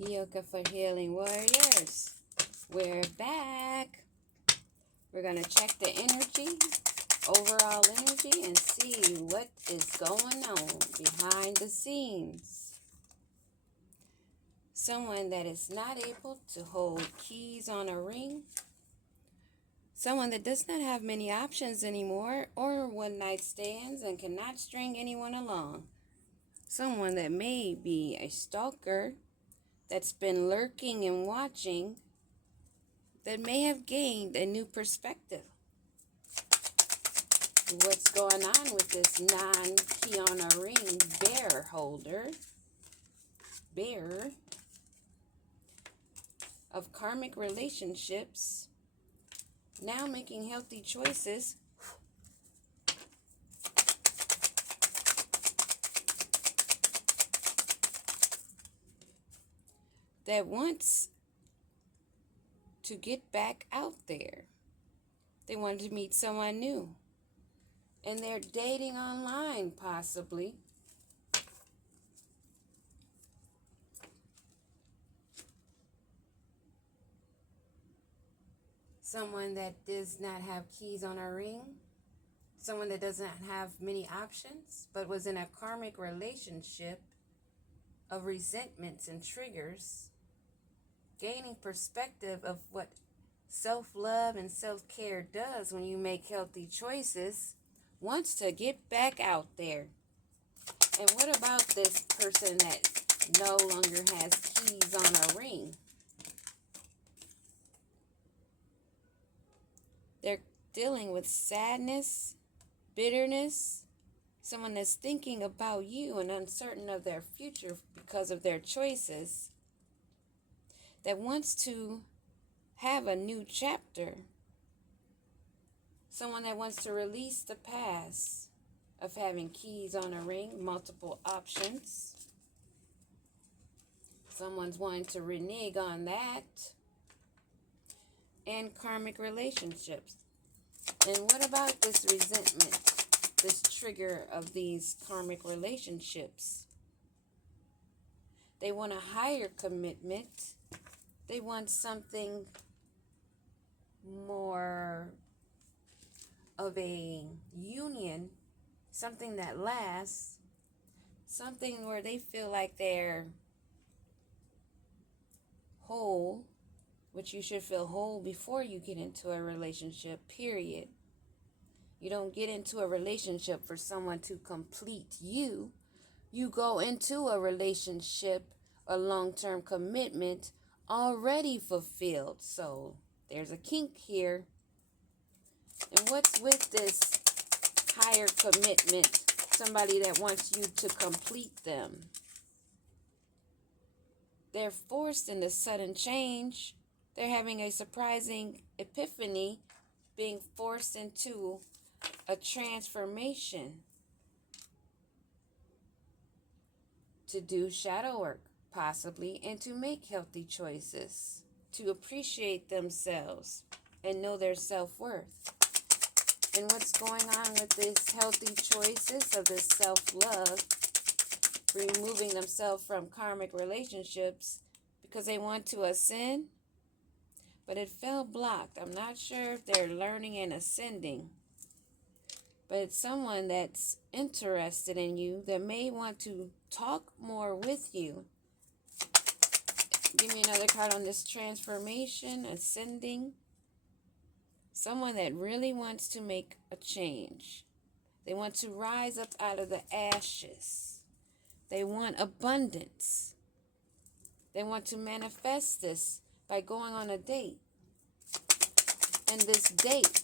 Yoga for Healing Warriors. We're back. We're going to check the energy, overall energy, and see what is going on behind the scenes. Someone that is not able to hold keys on a ring. Someone that does not have many options anymore or one-night stands and cannot string anyone along. Someone that may be a stalker that's been lurking and watching, that may have gained a new perspective. What's going on with this non-key on a ring bear holder? Bear of karmic relationships, now making healthy choices. That wants to get back out there. They want to meet someone new. And they're dating online, possibly. Someone that does not have keys on a ring. Someone that doesn't have many options, but was in a karmic relationship of resentments and triggers. Gaining perspective of what self-love and self-care does when you make healthy choices, wants to get back out there. And what about this person that no longer has keys on a ring? They're dealing with sadness, bitterness, someone that's thinking about you and uncertain of their future because of their choices, that wants to have a new chapter. Someone that wants to release the past of having keys on a ring, multiple options. Someone's wanting to renege on that. And karmic relationships. And what about this resentment, this trigger of these karmic relationships? They want a higher commitment. They want something more of a union, something that lasts, something where they feel like they're whole, which you should feel whole before you get into a relationship, period. You don't get into a relationship for someone to complete you. You go into a relationship, a long-term commitment, already fulfilled. So there's a kink here. And what's with this higher commitment? Somebody that wants you to complete them. They're forced into sudden change. They're having a surprising epiphany, being forced into a transformation to do shadow work, possibly, and to make healthy choices, to appreciate themselves and know their self-worth. And what's going on with these healthy choices of this self-love, removing themselves from karmic relationships because they want to ascend, but it felt blocked. I'm not sure if they're learning and ascending, but it's someone that's interested in you that may want to talk more with you. Give me another card on this transformation, ascending. Someone that really wants to make a change. They want to rise up out of the ashes. They want abundance. They want to manifest this by going on a date. And this date,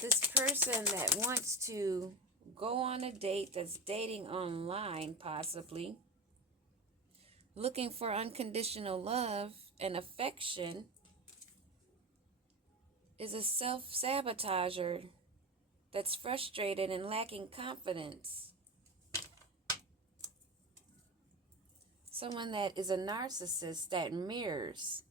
this person that wants to go on a date, that's dating online possibly, looking for unconditional love and affection, is a self-sabotager that's frustrated and lacking confidence. Someone that is a narcissist that mirrors,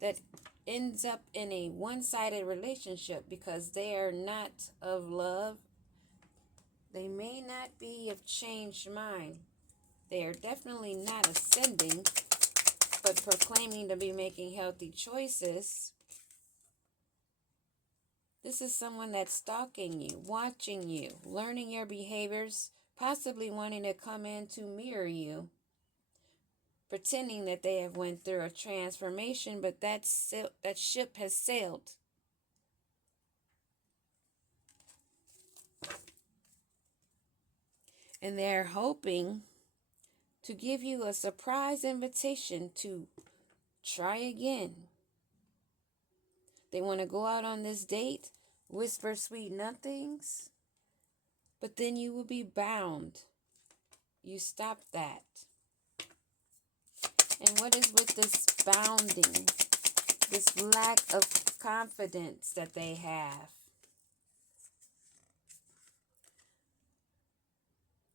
that ends up in a one-sided relationship because they are not of love. They may not be of changed mind. They are definitely not ascending, but proclaiming to be making healthy choices. This is someone that's stalking you, watching you, learning your behaviors, possibly wanting to come in to mirror you, pretending that they have went through a transformation, but that ship has sailed. And they're hoping to give you a surprise invitation to try again. They want to go out on this date, whisper sweet nothings, but then you will be bound. You stop that. And what is with this bounding, this lack of confidence that they have?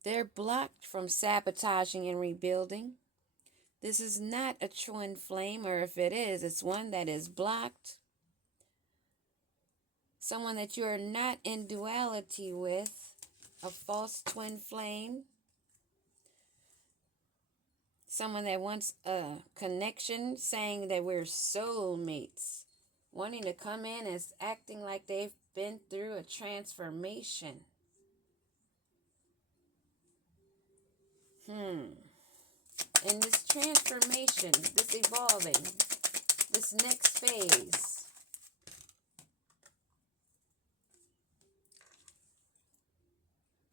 They're blocked from sabotaging and rebuilding. This is not a twin flame, or if it is, it's one that is blocked. Someone that you are not in duality with, a false twin flame. Someone that wants a connection, saying that we're soulmates, wanting to come in as acting like they've been through a transformation. And this transformation, this evolving, this next phase,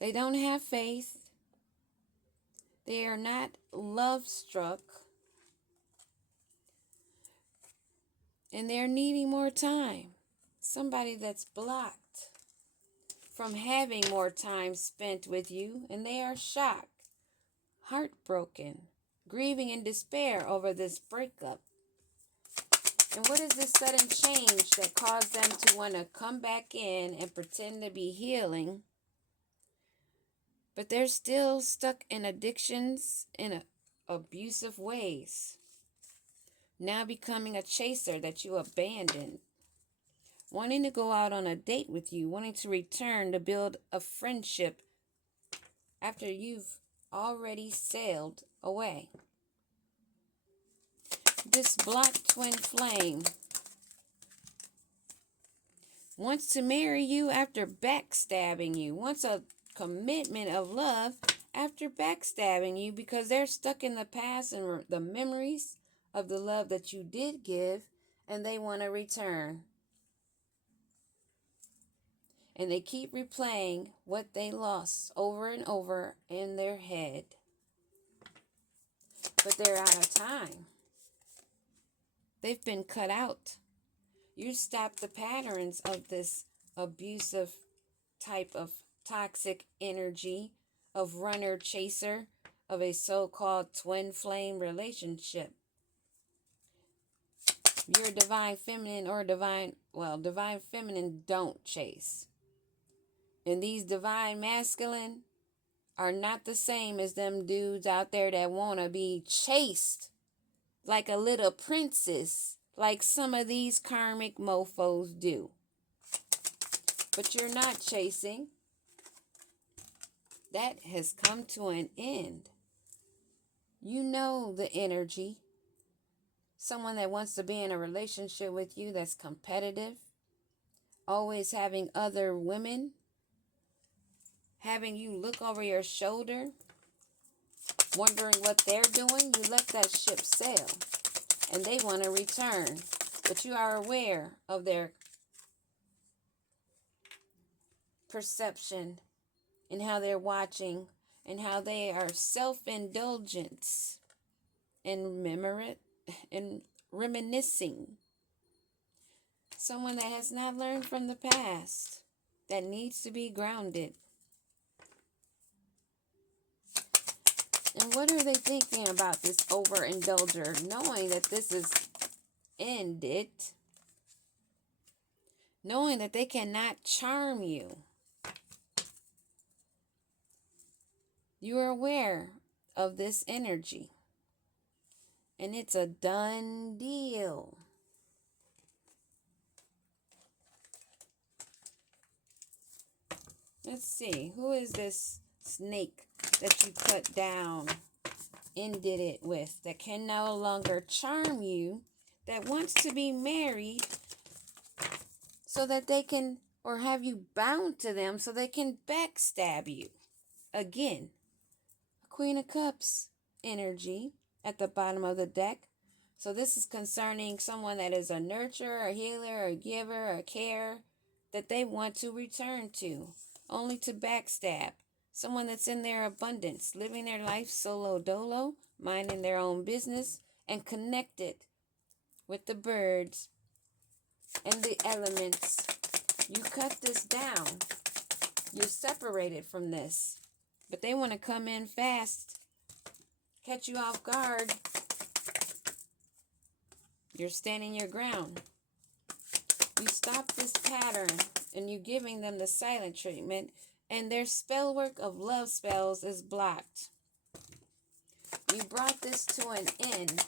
they don't have faith. They are not love struck. And they're needing more time. Somebody that's blocked from having more time spent with you, and they are shocked, heartbroken, grieving in despair over this breakup. And what is this sudden change that caused them to want to come back in and pretend to be healing? But they're still stuck in addictions, in abusive ways. Now becoming a chaser that you abandoned. Wanting to go out on a date with you, wanting to return to build a friendship after you've already sailed away. This black twin flame wants to marry you after backstabbing you, wants a commitment of love after backstabbing you, because they're stuck in the past and the memories of the love that you did give, and they want to return. And they keep replaying what they lost over and over in their head. But they're out of time. They've been cut out. You stop the patterns of this abusive type of toxic energy, of runner chaser, of a so-called twin flame relationship. You're divine feminine or divine feminine don't chase. And these divine masculine are not the same as them dudes out there that want to be chased like a little princess, like some of these karmic mofos do. But you're not chasing. That has come to an end. You know the energy. Someone that wants to be in a relationship with you that's competitive, always having other women, having you look over your shoulder, wondering what they're doing. You let that ship sail, and they want to return. But you are aware of their perception and how they're watching and how they are self-indulgent and reminiscing. Someone that has not learned from the past, that needs to be grounded. And what are they thinking about this overindulger, knowing that this is ended, knowing that they cannot charm you? You are aware of this energy, and it's a done deal. Let's see, who is this snake that you cut down ended it with, that can no longer charm you, that wants to be married so that they can, or have you bound to them so they can backstab you. Again, Queen of Cups energy at the bottom of the deck. So this is concerning someone that is a nurturer, a healer, a giver, a care that they want to return to, only to backstab. Someone that's in their abundance, living their life solo dolo, minding their own business, and connected with the birds and the elements. You cut this down. You're separated from this. But they want to come in fast, catch you off guard. You're standing your ground. You stop this pattern and you're giving them the silent treatment, and their spell work of love spells is blocked. You brought this to an end,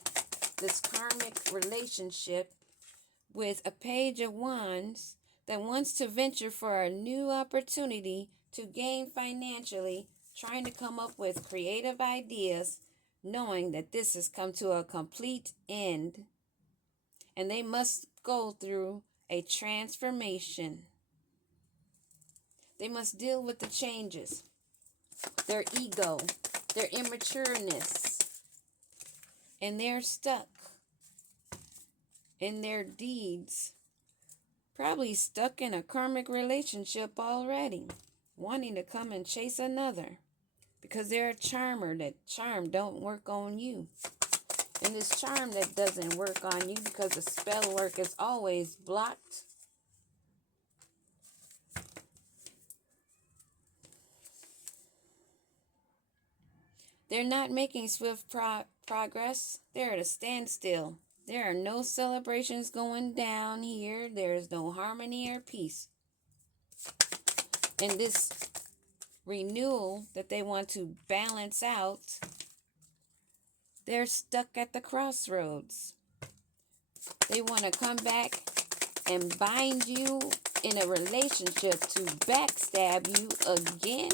this karmic relationship, with a Page of Wands that wants to venture for a new opportunity to gain financially, trying to come up with creative ideas, knowing that this has come to a complete end. And they must go through a transformation. They must deal with the changes, their ego, their immatureness, and they're stuck in their deeds. Probably stuck in a karmic relationship already, wanting to come and chase another because they're a charmer. That charm don't work on you. And this charm that doesn't work on you because the spell work is always blocked. They're not making swift progress. They're at a standstill. There are no celebrations going down here. There's no harmony or peace. And this renewal that they want to balance out, they're stuck at the crossroads. They want to come back and bind you in a relationship to backstab you again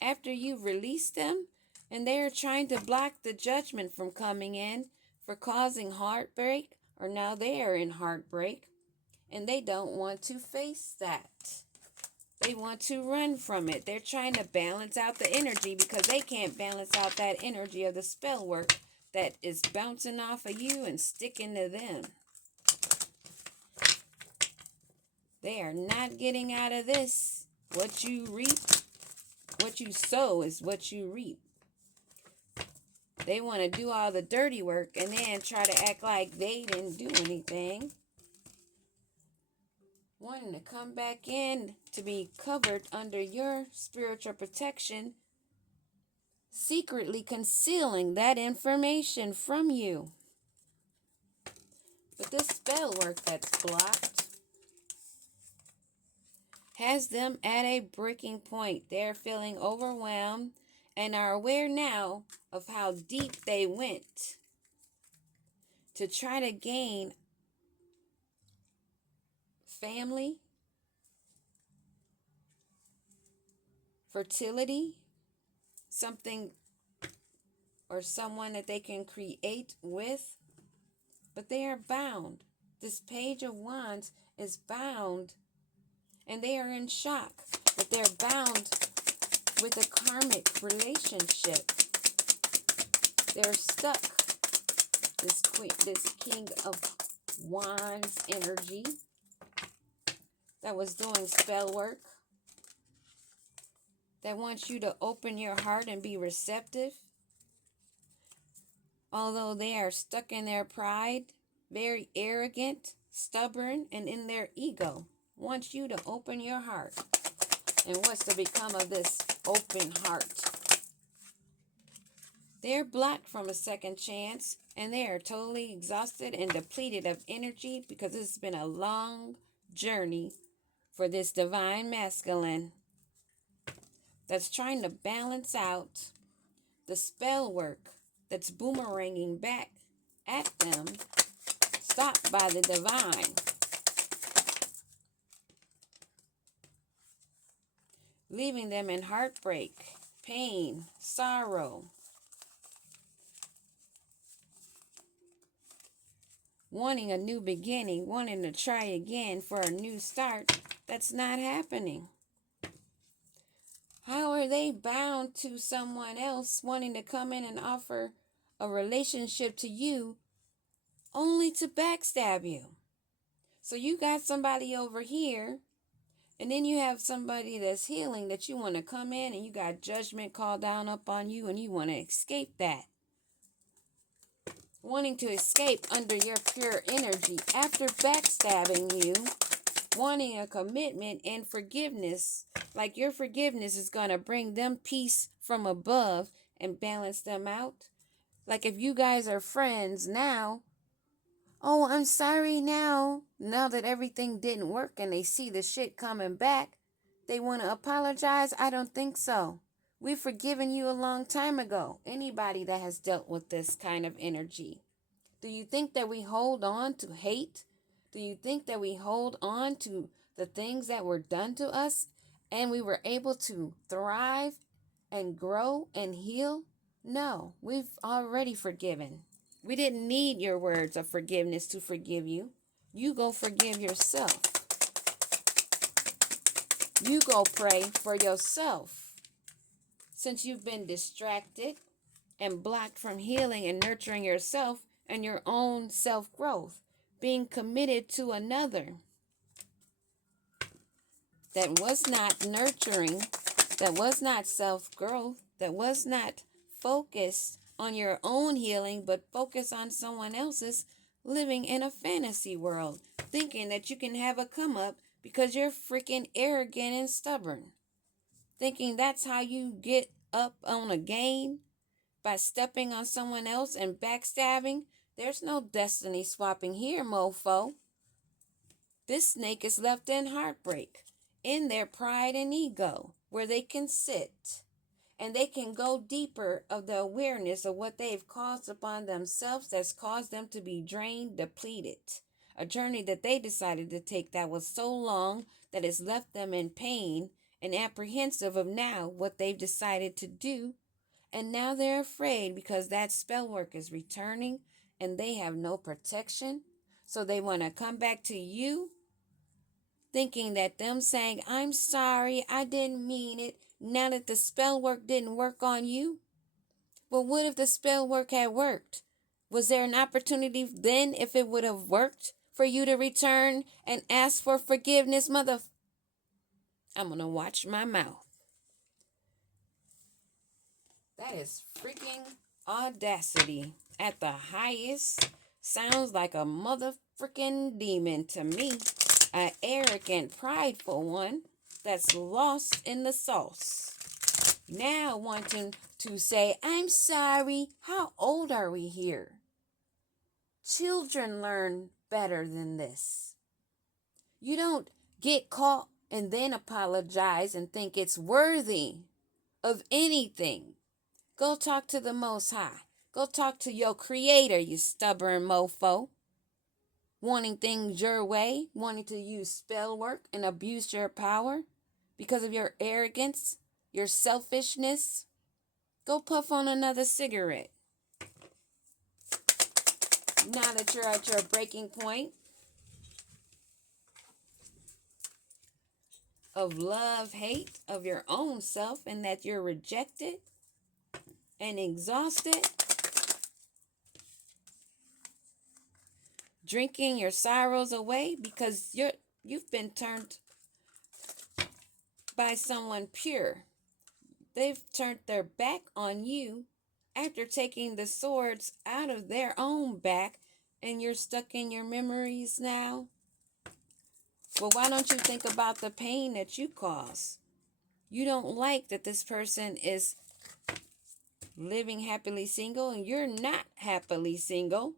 after you release them, and they're trying to block the judgment from coming in for causing heartbreak, or now they are in heartbreak and they don't want to face that. They want to run from it. They're trying to balance out the energy because they can't balance out that energy of the spell work that is bouncing off of you and sticking to them. They are not getting out of this. What you reap, what you sow is what you reap. They want to do all the dirty work and then try to act like they didn't do anything. Wanting to come back in to be covered under your spiritual protection, secretly concealing that information from you. But this spell work that's blocked has them at a breaking point. They're feeling overwhelmed and are aware now of how deep they went to try to gain family, fertility, something or someone that they can create with, but they are bound. This Page of Wands is bound, and they are in shock that they're bound with a karmic relationship. They're stuck. This King of Wands energy that was doing spell work, that wants you to open your heart and be receptive. Although they are stuck in their pride, very arrogant, stubborn, and in their ego, wants you to open your heart. And what's to become of this open heart? They're blocked from a second chance, and they are totally exhausted and depleted of energy because it's been a long journey for this divine masculine that's trying to balance out the spell work that's boomeranging back at them, stopped by the divine. Leaving them in heartbreak, pain, sorrow. wanting a new beginning, wanting to try again for a new start. That's not happening. How are they bound to someone else wanting to come in and offer a relationship to you only to backstab you? So you got somebody over here, and then you have somebody that's healing that you want to come in, and you got judgment called down up on you, and you want to escape that. Wanting to escape under your pure energy after backstabbing you, wanting a commitment and forgiveness, like your forgiveness is going to bring them peace from above and balance them out. Like if you guys are friends now, oh, I'm sorry now that everything didn't work and they see the shit coming back, they want to apologize? I don't think so. We've forgiven you a long time ago. Anybody that has dealt with this kind of energy. Do you think that we hold on to hate? Do you think that we hold on to the things that were done to us and we were able to thrive and grow and heal? No, we've already forgiven. We didn't need your words of forgiveness to forgive you. You go forgive yourself. You go pray for yourself. Since you've been distracted and blocked from healing and nurturing yourself and your own self-growth, being committed to another that was not nurturing, that was not self-growth, that was not focused on your own healing, but focused on someone else's, living in a fantasy world, thinking that you can have a come up because you're freaking arrogant and stubborn, thinking that's how you get up on a game, by stepping on someone else and backstabbing. There's no destiny swapping here, mofo. This snake is left in heartbreak, in their pride and ego, where they can sit and they can go deeper of the awareness of what they've caused upon themselves that's caused them to be drained, depleted. A journey that they decided to take that was so long that it's left them in pain and apprehensive of now what they've decided to do. And now they're afraid because that spell work is returning and they have no protection. So they want to come back to you thinking that them saying, I'm sorry, I didn't mean it, now that the spell work didn't work on you. But what if the spell work had worked? Was there an opportunity then, if it would have worked, for you to return and ask for forgiveness, mother? I'm going to watch my mouth. That is freaking audacity at the highest. Sounds like a mother freaking demon to me. An arrogant, prideful one that's lost in the sauce. Now wanting to say, I'm sorry. How old are we here? Children learn better than this. You don't get caught and then apologize and think it's worthy of anything. Go talk to the Most High. Go talk to your Creator, you stubborn mofo. Wanting things your way, wanting to use spell work and abuse your power because of your arrogance, your selfishness. Go puff on another cigarette. Now that you're at your breaking point of love, hate of your own self, and that you're rejected and exhausted, drinking your sorrows away because you've been turned by someone pure. They've turned their back on you after taking the swords out of their own back, and you're stuck in your memories now. Well, why don't you think about the pain that you cause? You don't like that this person is living happily single and you're not happily single.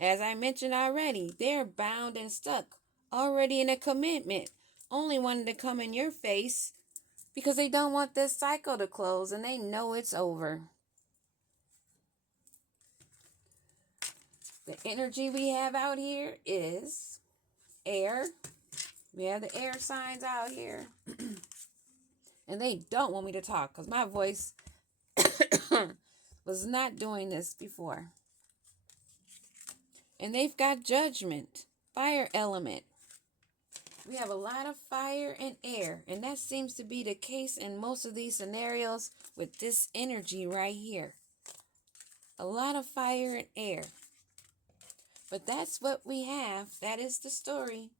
As I mentioned already, they're bound and stuck, already in a commitment, only wanting to come in your face because they don't want this cycle to close and they know it's over. The energy we have out here is air. We have the air signs out here. And they don't want me to talk because my voice was not doing this before. And they've got judgment, fire element. We have a lot of fire and air, and that seems to be the case in most of these scenarios with this energy right here. A lot of fire and air. But that's what we have. That is the story.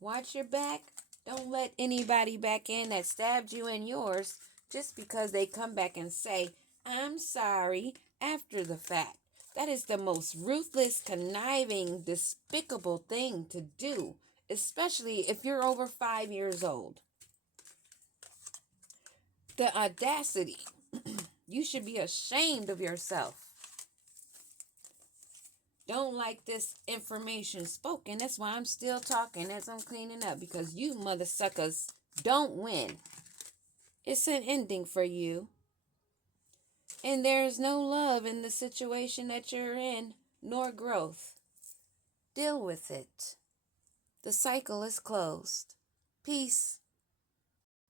Watch your back. Don't let anybody back in that stabbed you in yours just because they come back and say, I'm sorry, after the fact. That is the most ruthless, conniving, despicable thing to do, especially if you're over 5 years old. The audacity. You should be ashamed of yourself. Don't like this information spoken. That's why I'm still talking as I'm cleaning up, because you mother suckers don't win. It's an ending for you. And there's no love in the situation that you're in, nor growth. Deal with it. The cycle is closed. Peace.